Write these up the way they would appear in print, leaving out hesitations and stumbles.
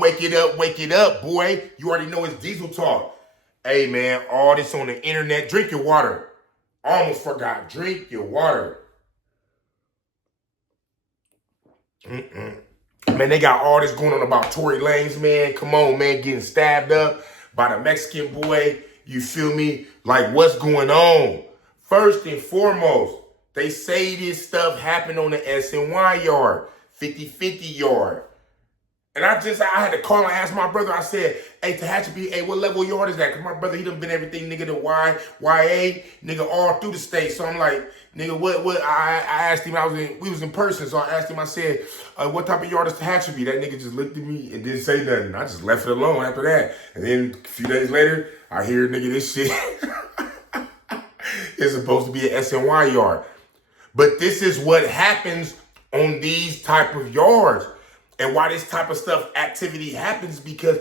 wake it up, boy. You already know it's Diesel Talk. Hey, man, all this on the internet. Drink your water. Almost forgot. Drink your water. Man, they got all this going on about Tory Lanez, man. Come on, man, getting stabbed up by the Mexican boy. You feel me? Like, what's going on? First and foremost, they say this stuff happened on the SNY yard, 50-50 yard. And I had to call and ask my brother. I said, hey, Tehachapi, hey, what level yard is that? Because my brother, he done been everything, nigga, to YA, nigga, all through the state. So I'm like, nigga, what? I asked him, we was in person. So I asked him, I said, what type of yard is Tehachapi? That nigga just looked at me and didn't say nothing. I just left it alone after that. And then a few days later, I hear, nigga, this shit is supposed to be an SNY yard. But this is what happens on these type of yards. And why this type of stuff, activity happens, because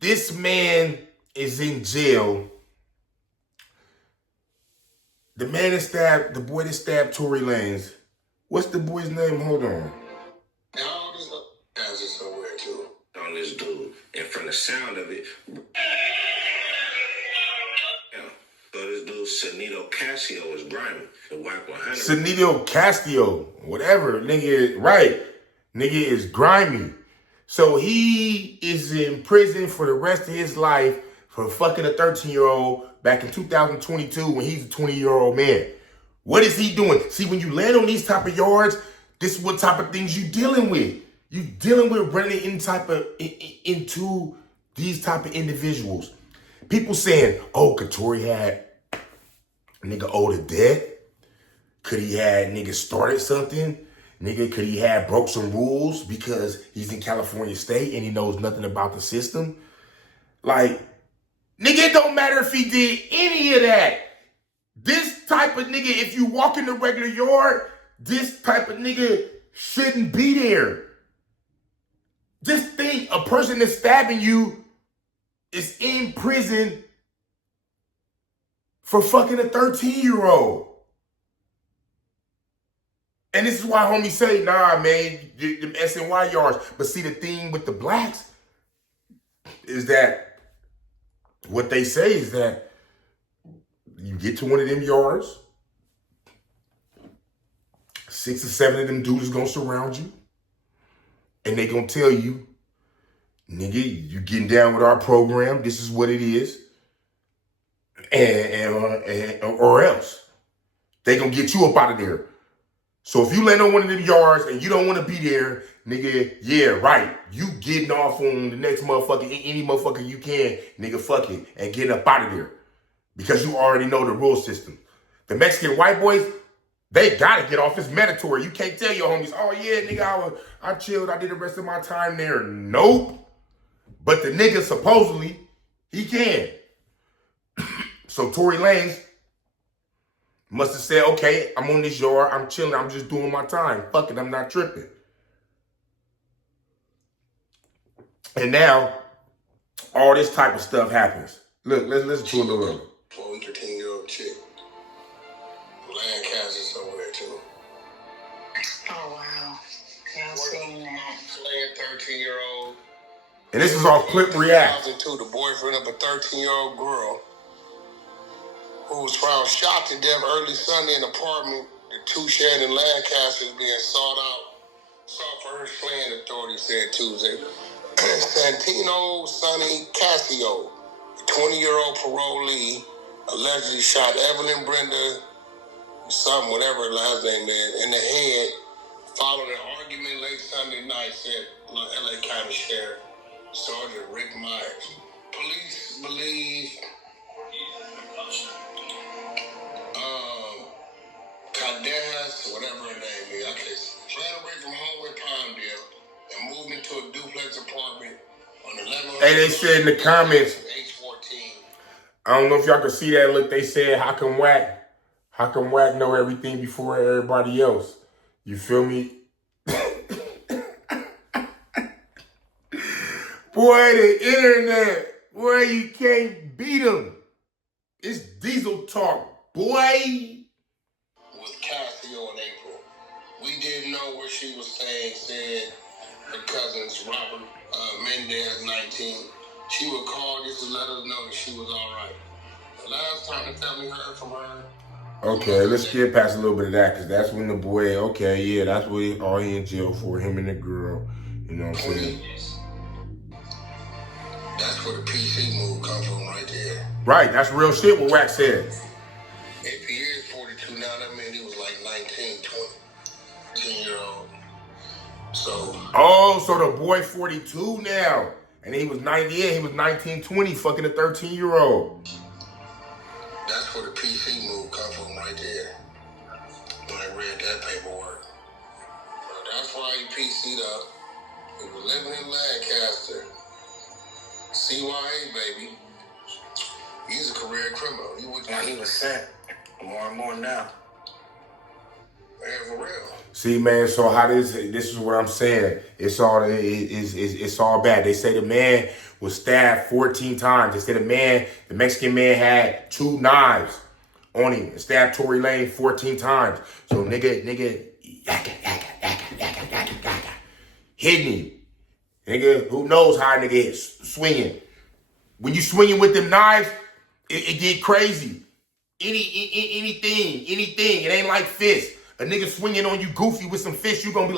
this man is in jail. The man that stabbed, the boy that stabbed Tory Lanez. What's the boy's name? Hold on. And all this guys is somewhere too on this dude. And from the sound of it, so this dude, Senito Casio, is grimy. The whack 100. Senito Casio, whatever, nigga, right. Nigga is grimy. So he is in prison for the rest of his life for fucking a 13-year-old back in 2022 when he's a 20-year-old man. What is he doing? See, when you land on these type of yards, this is what type of things you dealing with. You dealing with running into these type of individuals. People saying, oh, could Tory had a nigga owed a debt? Could he had nigga started something? Nigga, could he have broke some rules because he's in California State and he knows nothing about the system? Like, nigga, it don't matter if he did any of that. This type of nigga, if you walk in the regular yard, this type of nigga shouldn't be there. Just think, a person that's stabbing you is in prison for fucking a 13-year-old. And this is why homies say, nah, man, them SNY yards. But see, the thing with the blacks is that what they say is that you get to one of them yards, 6 or 7 of them dudes is going to surround you. And they going to tell you, nigga, you getting down with our program. This is what it is. Or else. They going to get you up out of there. So if you land on one of them yards and you don't want to be there, nigga, yeah, right. You getting off on the next motherfucker, any motherfucker you can, nigga, fuck it, and getting up out of there. Because you already know the rule system. The Mexican white boys, they gotta get off. It's mandatory. You can't tell your homies, oh yeah, nigga, I chilled, I did the rest of my time there. Nope. But the nigga, supposedly, he can. So Tory Lanez must have said, okay, I'm on this yard, I'm chilling, I'm just doing my time. Fuck it, I'm not tripping. And now, all this type of stuff happens. Look, let's listen to a little. 13-year-old chick. Lancaster somewhere too. Oh, wow. Yeah, I've seen that. Slaying 13-year-old. And this is all clip react. 2002, the boyfriend of a 13-year-old girl who was found shot to death early Sunday in an apartment. The two shared in Lancaster is being sought for her slaying, authorities said Tuesday. Santino Sonny Casio, a 20-year-old parolee, allegedly shot Evelyn Brenda, something, whatever her last name is, in the head following an argument late Sunday night, said LA County Sheriff Sergeant Rick Myers. Police believe Cadenas, whatever her name is, I can't see, ran away from home in Palmdale and moved into a duplex apartment on 11. Hey, they said in the comments, H14. I don't know if y'all can see that. Look, they said, how come Wack know everything before everybody else? You feel me? Boy, the internet, boy, you can't beat them. It's Diesel Talk, boy. With Casio in April. We didn't know what she was saying, said her cousins Robert Mendez, 19. She would call just to let us know that she was all right. The last time the family heard from her. Okay, let's skip past a little bit of that because that's when the boy, okay, yeah, that's what he in jail for, him and the girl. You know what I'm saying? That's where the PC move comes from right there. Right, that's real shit what Wax said. If he is 42 now, that means he was like 19, 20, 10-year-old. So the boy 42 now. And he was 98, he was 19, 20, fucking a 13-year-old. That's where the PC move comes from right there. When I read that paperwork. That's why he PC'd up. He was living in Lancaster. CYA, baby. He's a career criminal. He was sent more and more now. Man, for real. See, man, so how this is what I'm saying. It's all bad. They say the man was stabbed 14 times. They say the Mexican man had 2 knives on him and stabbed Tory Lanez 14 times. So nigga, hitting him. Nigga, who knows how a nigga is swinging. When you swinging with them knives, it get crazy. Anything. It ain't like fists. A nigga swinging on you goofy with some fists, you gonna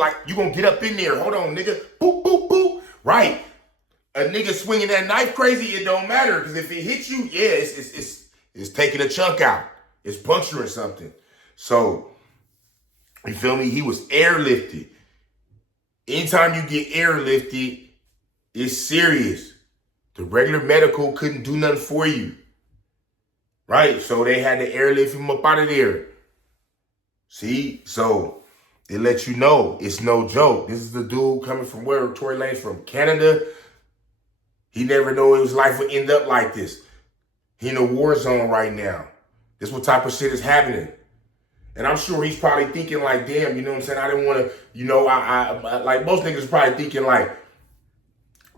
get up in there. Hold on, nigga. Boop, boop, boop. Right. A nigga swinging that knife crazy, it don't matter. Because if it hits you, yeah, it's taking a chunk out. It's puncturing something. So, you feel me? He was airlifted. Anytime you get airlifted, it's serious. The regular medical couldn't do nothing for you. Right? So they had to airlift him up out of there. See? So it lets you know it's no joke. This is the dude coming from where? Tory Lanez from Canada. He never knew his life would end up like this. He in a war zone right now. This what type of shit is happening. And I'm sure he's probably thinking like, damn, you know what I'm saying? I didn't want to, you know, I like most niggas probably thinking like,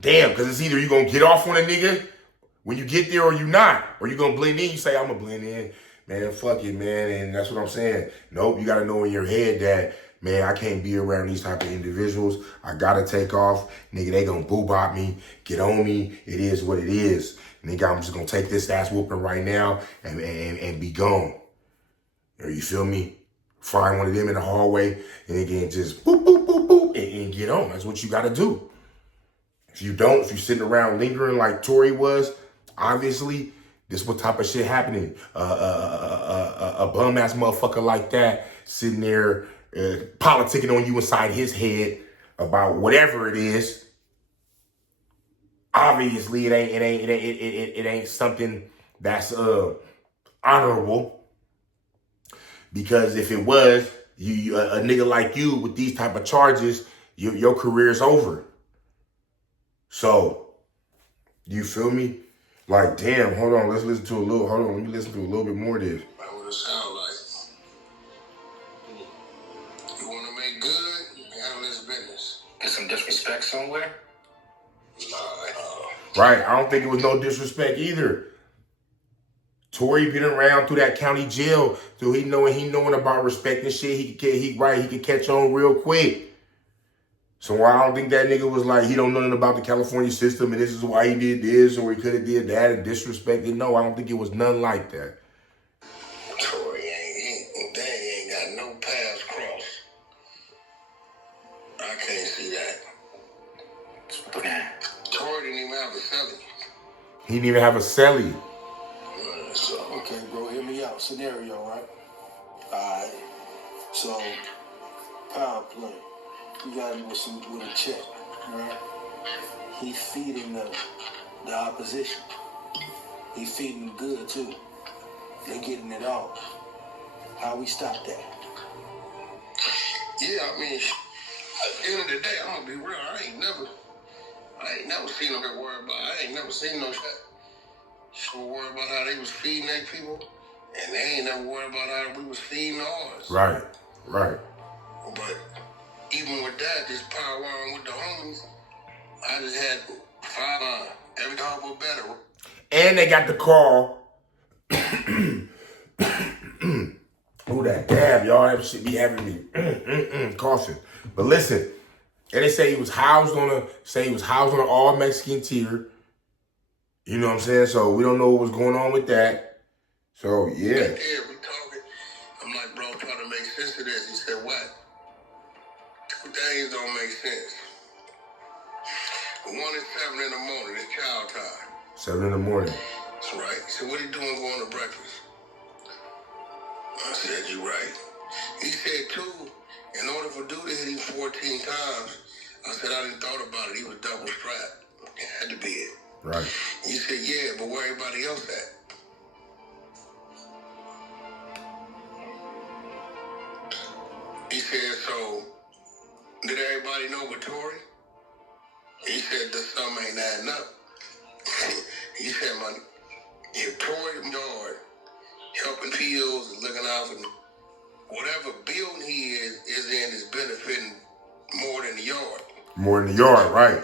damn, because it's either you going to get off on a nigga when you get there or you not. Or you going to blend in. You say, I'm going to blend in. Man, fuck it, man. And that's what I'm saying. Nope, you got to know in your head that, man, I can't be around these type of individuals. I got to take off. Nigga, they going to boo-bop me, get on me. It is what it is. Nigga, I'm just going to take this ass whooping right now and be gone. Or you feel me? Find one of them in the hallway and again just boop, boop, boop, boop, and get on. That's what you got to do. If you don't, if you're sitting around lingering like Tory was, obviously, this what type of shit happening. A bum-ass motherfucker like that sitting there politicking on you inside his head about whatever it is. Obviously, it ain't something that's honorable. Because if it was, a nigga like you with these type of charges, your career's over. So, you feel me? Like, damn, hold on, let me listen to a little bit more of this. That's what it sound like. You want to make good, handle this business. Get some disrespect somewhere? Nah. Right, I don't think it was no disrespect either. Tory been around through that county jail, so he knowing about respect and shit. He could catch on real quick. So I don't think that nigga was like, he don't know nothing about the California system and this is why he did this or he could have did that and disrespected. No, I don't think it was nothing like that. Tory ain't got no paths crossed. I can't see that. Tory didn't even have a celly. He didn't even have a celly. Okay, bro, hear me out. Scenario, right? Alright. So, power play. You got him with a check, right? He's feeding the opposition. He's feeding them good too. They're getting it all. How we stop that? Yeah, I mean, at the end of the day, I'm gonna be real. I ain't never seen them get worried about. I ain't never seen no shit. So worried about how they was feeding their people, and they ain't never worried about how we was feeding ours. Right. But even with that, this power line with the homies, I just had 5 line. Every dog was better. And they got the call. Ooh, that dab, y'all. That shit be having me coughing. But listen, And they say he was housed on an all Mexican tier. You know what I'm saying? So we don't know what was going on with that. So yeah. Yeah, we talking. I'm like, bro, trying to make sense of this. He said, what? Two things don't make sense. One is 7 in the morning. It's child time. 7 in the morning. That's right. He said, what are you doing going to breakfast? I said, you right. He said, two, in order for dude to hit him 14 times, I said, I didn't thought about it. He was double strapped. It had to be it. Right. He said, yeah, but where everybody else at? He said, so, did everybody know but Tory? He said, the sum ain't adding up. He said, man, if Tory yard helping pills and looking out for whatever building he is in is benefiting more than the yard. More in the yard, right.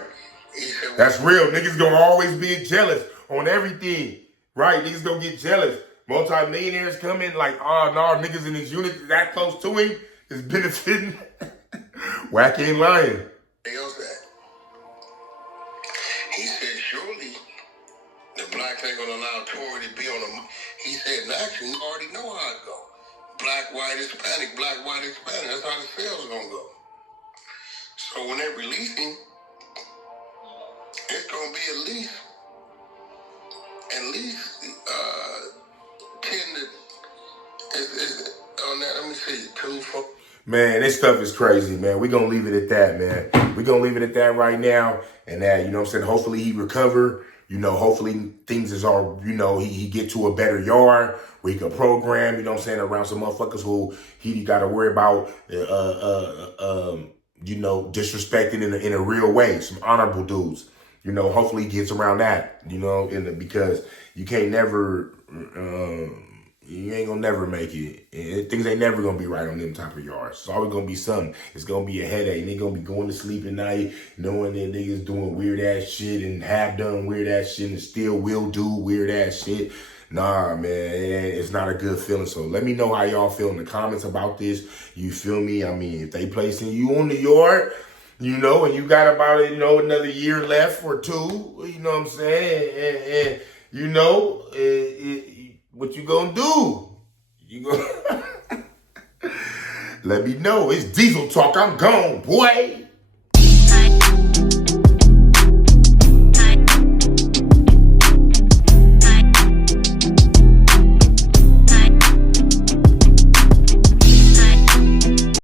He said, that's real. Niggas gonna always be jealous on everything. Right? Niggas gonna get jealous. Multi-millionaires come in like, oh no, niggas in his unit that close to him is benefiting. Wack ain't lying. Else that. He said, surely the blacks ain't gonna allow Tory to be on the. He said, naturally, you already know how it go. Black, white, Hispanic, black, white, Hispanic. That's how the sales are gonna go. So when they release him, it's gonna be at least 10 to is on that. Let me see, 2, 4. Man, this stuff is crazy, man. We're going to leave it at that, man. We're going to leave it at that right now. And that, you know what I'm saying, hopefully he recover. You know, hopefully things is all, you know, he get to a better yard where he can program, you know what I'm saying, around some motherfuckers who he got to worry about, you know, disrespecting in a real way. Some honorable dudes. You know, hopefully he gets around that, you know, because you can't never, you ain't gonna never make it. Things ain't never gonna be right on them type of yards. It's always gonna be something. It's gonna be a headache. They gonna be going to sleep at night knowing that niggas doing weird ass shit and have done weird ass shit and still will do weird ass shit. Nah, man, it's not a good feeling. So let me know how y'all feel in the comments about this. You feel me? I mean, if they placing you on the yard, you know, and you got about, you know, another year left or two, you know what I'm saying? And you know, what you gonna do? You gonna let me know. It's Diesel Talk. I'm gone, boy.